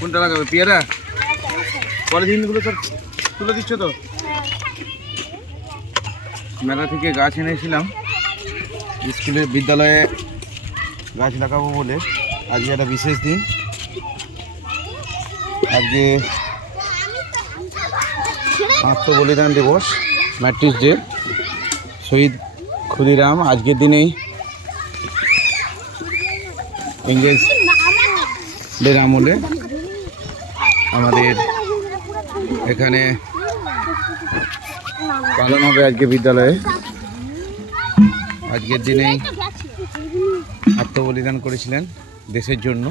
কোনটা লাগাবে? পেয়ারা পলিথিনগুলো সব তুলে দিচ্ছ তো? মেলা থেকে গাছ এনেছিলাম স্কুলে বিদ্যালয়ে গাছ লাগাবো বলে। আজকে একটা বিশেষ দিন, আজকে আত্মবলিদান দিবস, ম্যাট্রিক্স ডে। শহীদ ক্ষুদিরাম আজকের দিনেই ইংরেজদের আমলে আমাদের এখানে পালন হবে আজকে বিদ্যালয়ে। আজকের দিনেই আত্মবলিদান করেছিলেন দেশের জন্য।